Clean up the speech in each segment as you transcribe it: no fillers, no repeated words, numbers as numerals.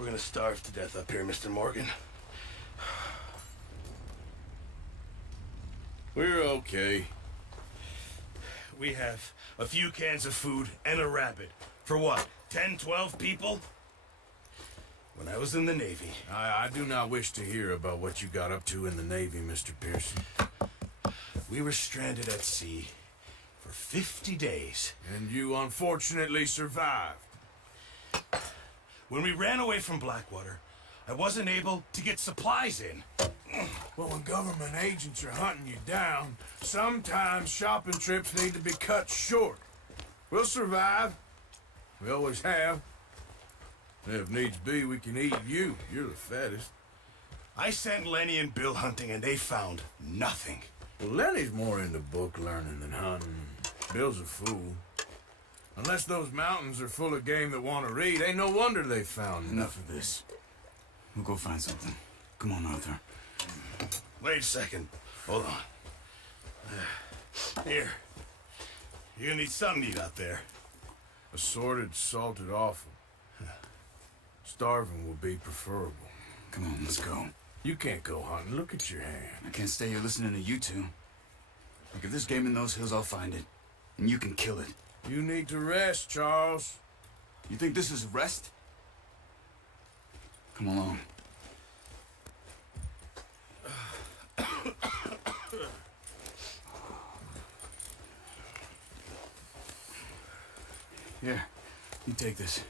We're gonna starve to death up here, Mr. Morgan. We're okay. We have a few cans of food and a rabbit. For what, 10, 12 people? When I was in the Navy... I do not wish to hear about what you got up to in the Navy, Mr. Pearson. We were stranded at sea for 50 days. And you unfortunately survived. When we ran away from Blackwater, I wasn't able to get supplies in. Well, when government agents are hunting you down, sometimes shopping trips need to be cut short. We'll survive. We always have. And if needs be, we can eat you. You're the fattest. I sent Lenny and Bill hunting, and they found nothing. Well, Lenny's more into book learning than hunting. Bill's a fool. Unless those mountains are full of game that want to read, ain't no wonder they found Enough of this. We'll go find something. Come on, Arthur. Wait a second. Hold on. Here. You're gonna need something to eat out there. Assorted, salted offal. Starving will be preferable. Come on, let's go. You can't go hunting. Look at your hand. I can't stay here listening to you two. Look, if there's game in those hills, I'll find it. And you can kill it. You need to rest, Charles. You think this is rest? Come along. Here, you take this.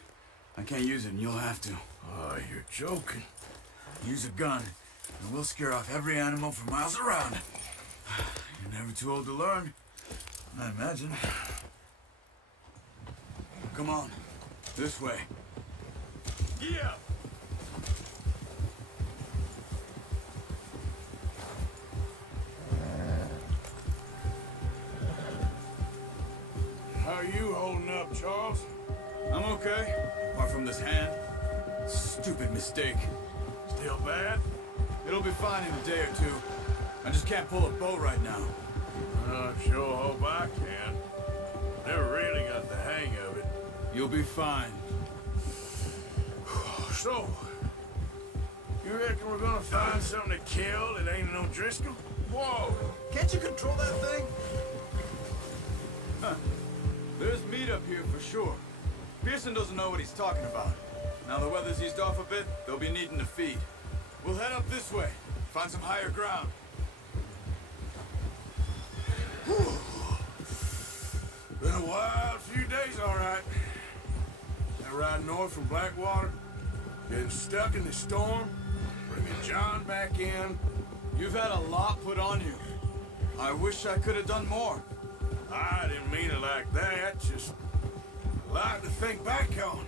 I can't use it, and you'll have to. Oh, you're joking. Use a gun, and we'll scare off every animal for miles around. You're never too old to learn, I imagine. Come on, this way. Yeah! How you holding up, Charles? I'm okay, apart from this hand. Stupid mistake. Still bad? It'll be fine in a day or two. I just can't pull a bow right now. I sure hope I can. Never really got the hang of it. You'll be fine. So, you reckon we're gonna find something to kill that ain't no Driscoll? Whoa! Can't you control that thing? Huh. There's meat up here for sure. Pearson doesn't know what he's talking about. Now the weather's eased off a bit, they'll be needing to feed. We'll head up this way, find some higher ground. Whew. Been a wild few days, all right. That ride north from Blackwater, getting stuck in the storm, bringing John back in. You've had a lot put on you. I wish I could have done more. I didn't mean it like that, just a lot to think back on.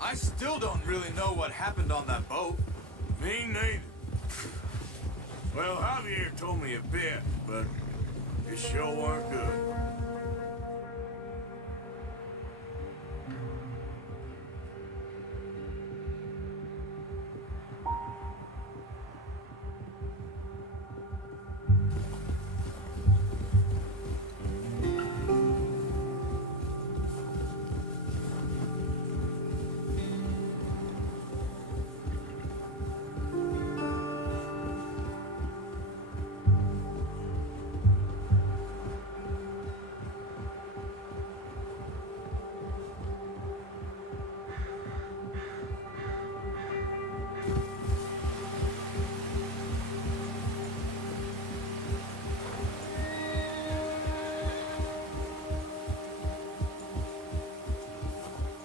I still don't really know what happened on that boat. Me neither. Well, Javier told me a bit, but it sure weren't good.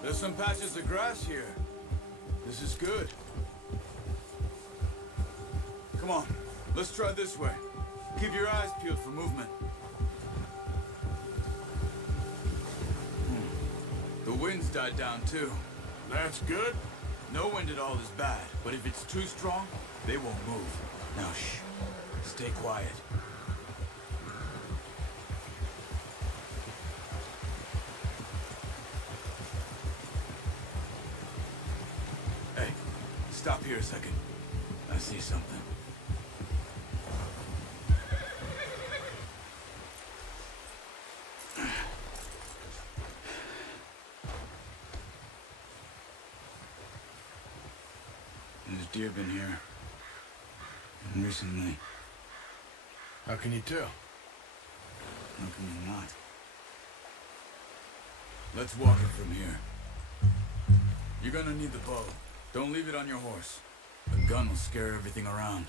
There's some patches of grass here. This is good. Come on, let's try this way. Keep your eyes peeled for movement. The wind's died down too. That's good. No wind at all is bad, but if it's too strong, they won't move. Now shh, stay quiet. Hey, stop here a second. I see something. deer been here? And recently, How can you tell? how can you not? Let's walk it from here. You're gonna need the bow. Don't leave it on your horse. A gun will scare everything around.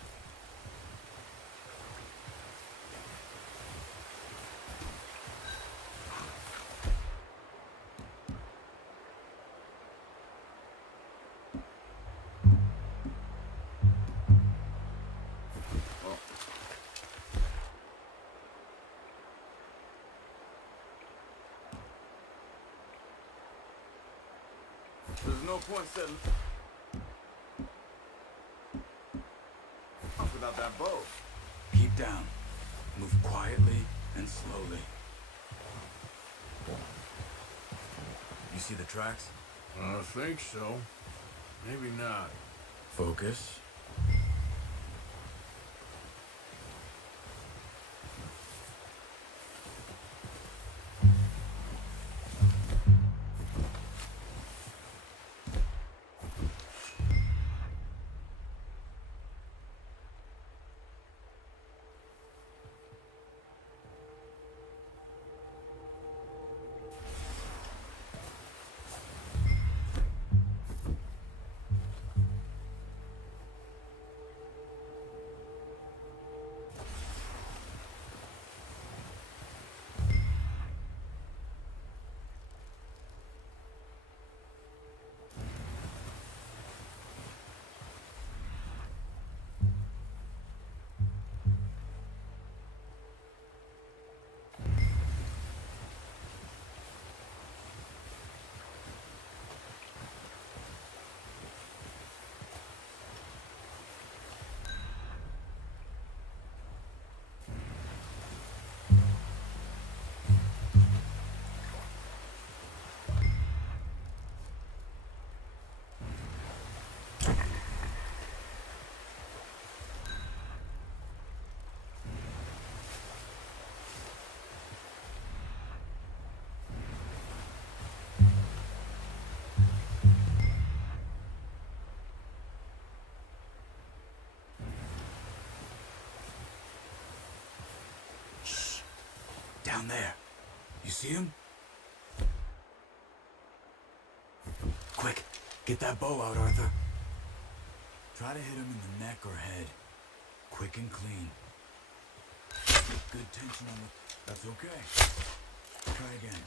There's no point setting off without that bow. Keep down. Move quietly and slowly. You see the tracks? I think so. Maybe not. Focus. Down there. You see him? Quick, get that bow out, Arthur. Try to hit him in the neck or head. Quick and clean. Good tension on the... That's okay. Try again.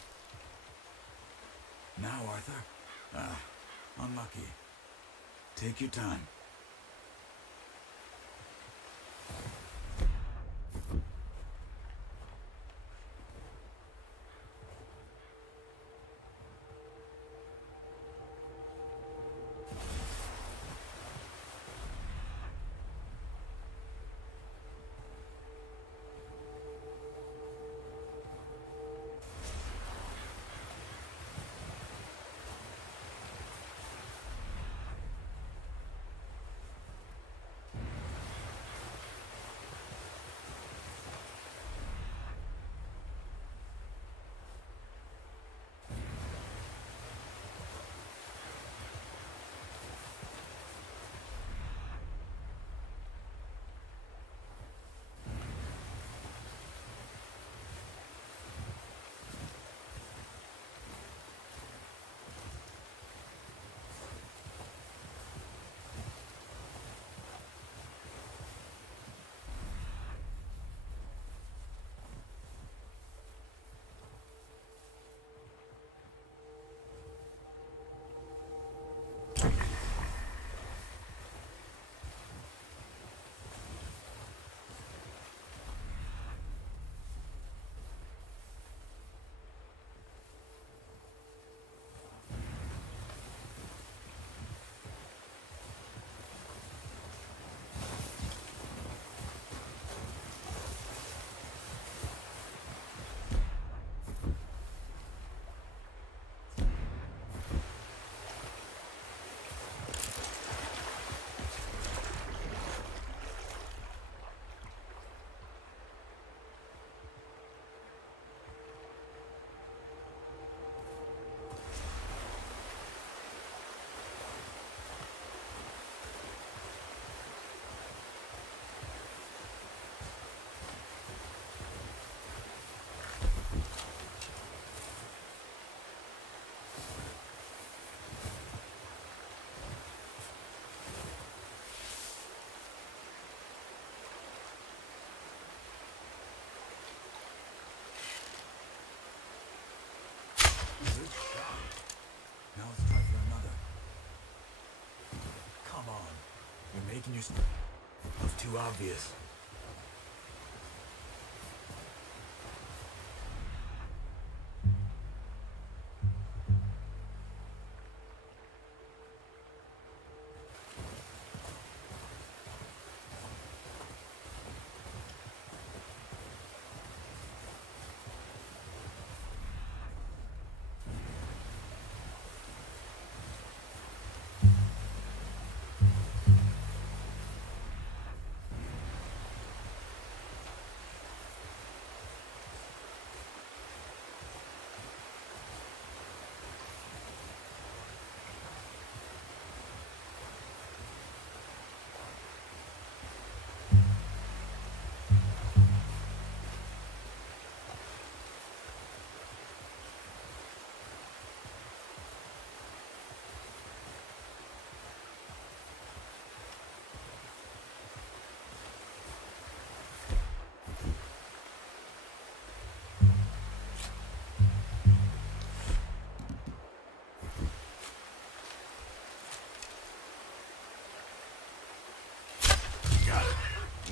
Now, Arthur. Unlucky. Take your time. You're making yourself too obvious.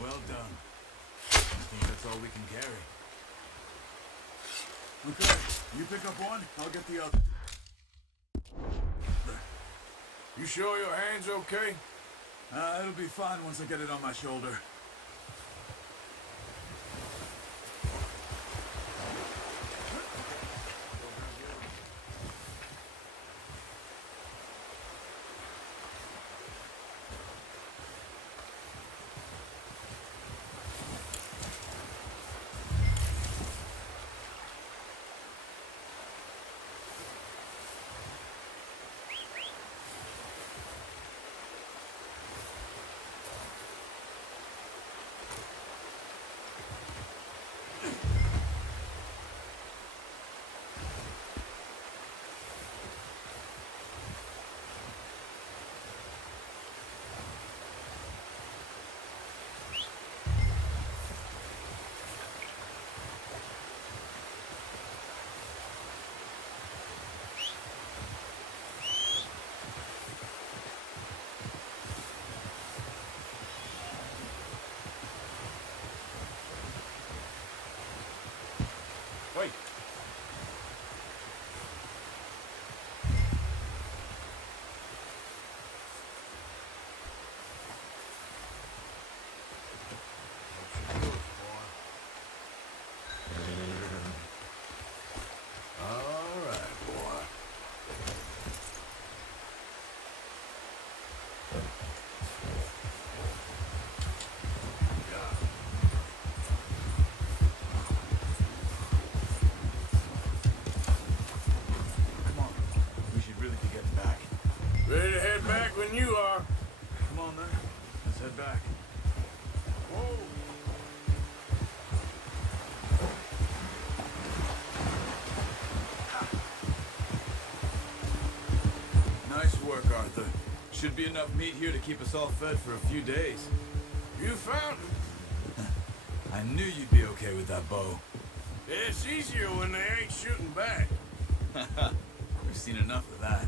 Well done. I think that's all we can carry. Okay, you pick up one, I'll get the other. You sure your hand's okay? It'll be fine once I get it on my shoulder. Wait. All right, boy. Come on, we should really be getting back. Ready to head back when you are. Come on then, let's head back. Whoa. Nice work, Arthur. Should be enough meat here to keep us all fed for a few days. You found it. I knew you'd be okay with that bow. It's easier when they ain't shooting back. We've seen enough of that.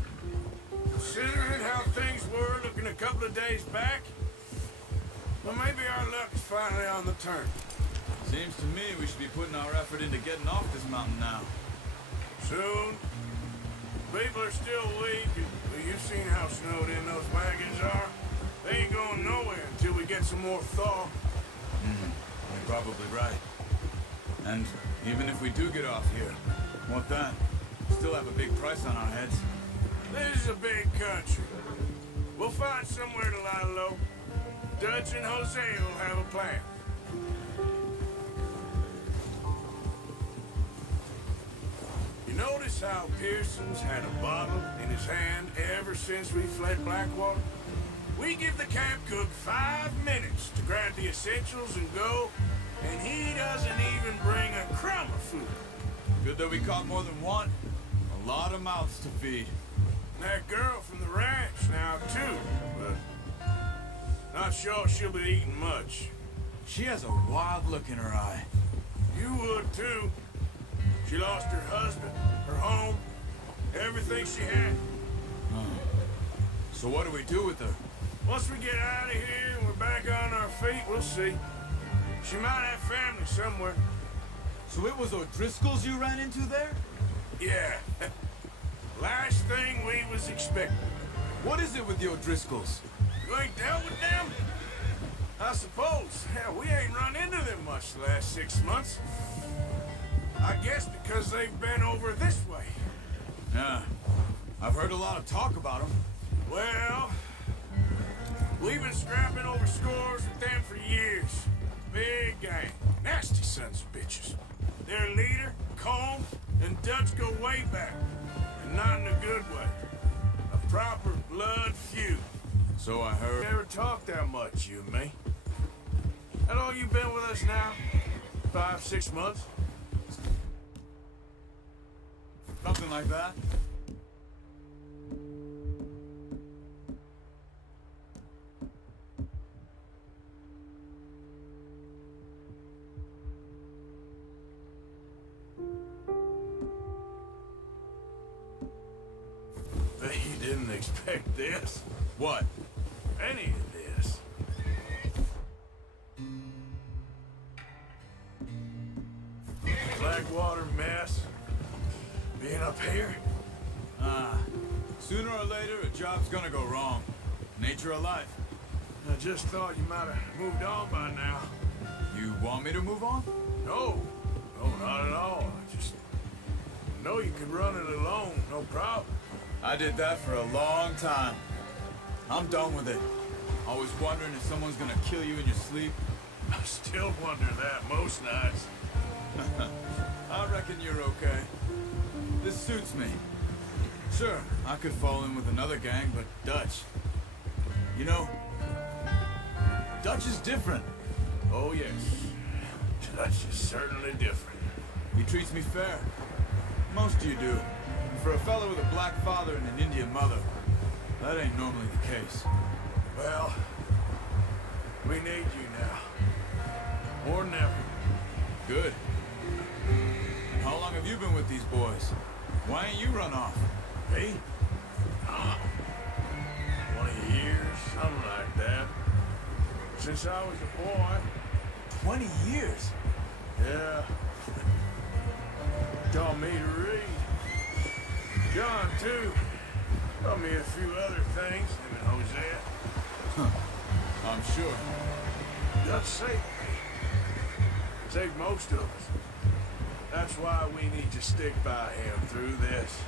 Considering how things were looking a couple of days back, well, maybe our luck's finally on the turn. Seems to me we should be putting our effort into getting off this mountain now. Soon. People are still weak, and well, you've seen how snowed in those wagons are. They ain't going nowhere until we get some more thaw. You're probably right. And even if we do get off here, what then? Still have a big price on our heads. This is a big country. We'll find somewhere to lie low. Dutch and Jose will have a plan. You notice how Pearson's had a bottle in his hand ever since we fled Blackwater? We give the camp cook 5 minutes to grab the essentials and go, and he doesn't even bring a crumb of food. Good that we caught more than one. A lot of mouths to feed. That girl from the ranch now, too, but not sure she'll be eating much. She has a wild look in her eye. You would, too. She lost her husband, her home, everything she had. So what do we do with her? Once we get out of here and we're back on our feet, we'll see. She might have family somewhere. So it was O'Driscolls you ran into there? Yeah. Last thing we was expecting. What is it with the O'Driscolls? You ain't dealt with them? I suppose. Hell, we ain't run into them much the last 6 months. I guess because they've been over this way. Yeah. I've heard a lot of talk about them. Well, we've been scrapping over scores with them for years. Big gang. Nasty sons of bitches. Their leader, Colm, and Dutch go way back. And not in a good way. A proper blood feud. So I heard. Never talked that much, you and me. How long you been with us now? 5, 6 months? Something like that. Bet you didn't expect this. What? Any of this. Blackwater mess. Being up here? Sooner or later, a job's gonna go wrong. Nature of life. I just thought you might have moved on by now. You want me to move on? No. No, not at all. I just know you could run it alone, no problem. I did that for a long time. I'm done with it. Always wondering if someone's gonna kill you in your sleep. I still wonder that most nights. I reckon you're okay. This suits me. Sure, I could fall in with another gang, but Dutch... You know, Dutch is different. Oh, yes. Dutch is certainly different. He treats me fair. Most of you do. For a fellow with a black father and an Indian mother, that ain't normally the case. Well, we need you now. More than ever. Good. How long have you been with these boys? Why ain't you run off? Me? 20 years, something like that. Since I was a boy. 20 years? Yeah. Taught me to read. John, too. Taught me a few other things, him and Hosea. I'm sure. Dutch saved me. Saved most of us. That's why we need to stick by him through this.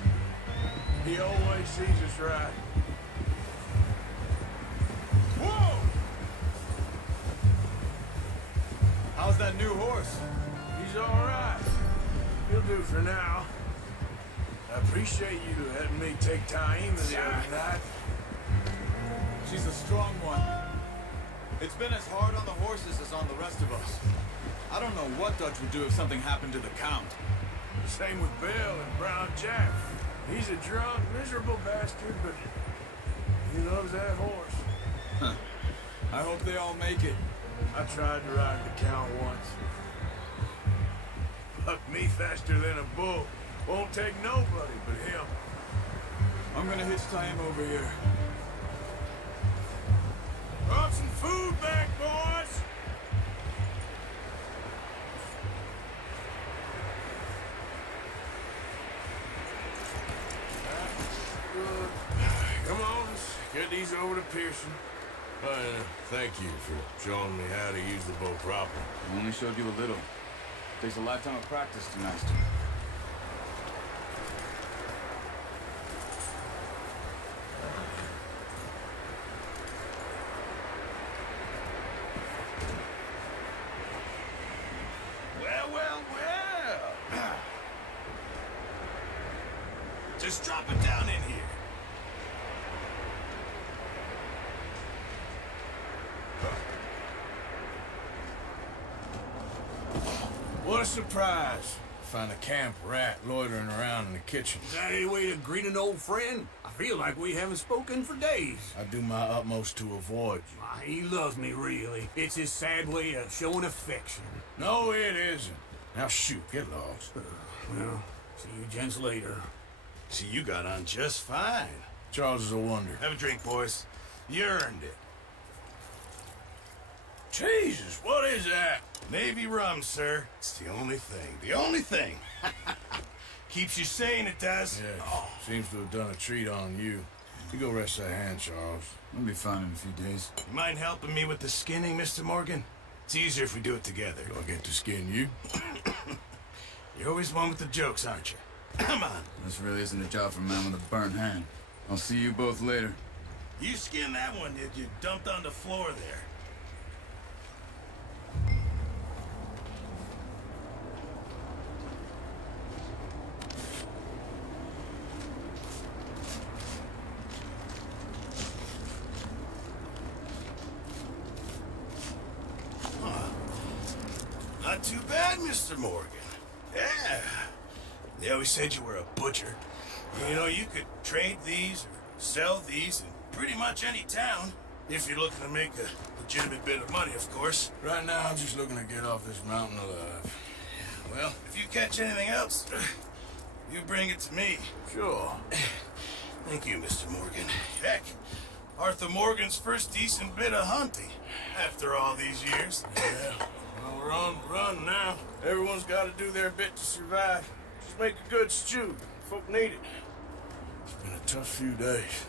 He always sees us right. Whoa! How's that new horse? He's all right. He'll do for now. I appreciate you letting me take time the other night. She's a strong one. It's been as hard on the horses as on the rest of us. I don't know what Dutch would do if something happened to the Count. Same with Bill and Brown Jack. He's a drunk, miserable bastard, but he loves that horse. I hope they all make it. I tried to ride the Count once. Bucked me faster than a bull. Won't take nobody but him. I'm gonna hitch tie him over here. Brought some food back, boys! Good. Come on, let's get these over to Pearson. Thank you for showing me how to use the bow properly. I only showed you a little. Takes a lifetime of practice to master. Well, well, well. Just drop it down in here. What a surprise. Find a camp rat loitering around in the kitchen. Is that any way to greet an old friend? I feel like we haven't spoken for days. I do my utmost to avoid you. Ah, he loves me, really. It's his sad way of showing affection. No, it isn't. Now shoot, get lost. Well, see you gents later. See, you got on just fine. Charles is a wonder. Have a drink, boys. You earned it. Jesus, what is that? Navy rum, sir. It's the only thing. The only thing. Keeps you sane, it does. Yeah, seems to have done a treat on you. You go rest that hand, Charles. We'll be fine in a few days. You mind helping me with the skinning, Mr. Morgan? It's easier if we do it together. Do I get to skin you? You're always one with the jokes, aren't you? Come on. This really isn't a job for a man with a burnt hand. I'll see you both later. You skinned that one, did you? Dumped on the floor there. Not too bad, Mr. Morgan. Yeah. They always said you were a butcher. You know, you could trade these or sell these in pretty much any town. If you're looking to make a legitimate bit of money, of course. Right now, I'm just looking to get off this mountain alive. Well, if you catch anything else, you bring it to me. Sure. Thank you, Mr. Morgan. Heck, Arthur Morgan's first decent bit of hunting after all these years. Yeah. Well, we're on the run now. Everyone's got to do their bit to survive. Just make a good stew. Folk need it. It's been a tough few days.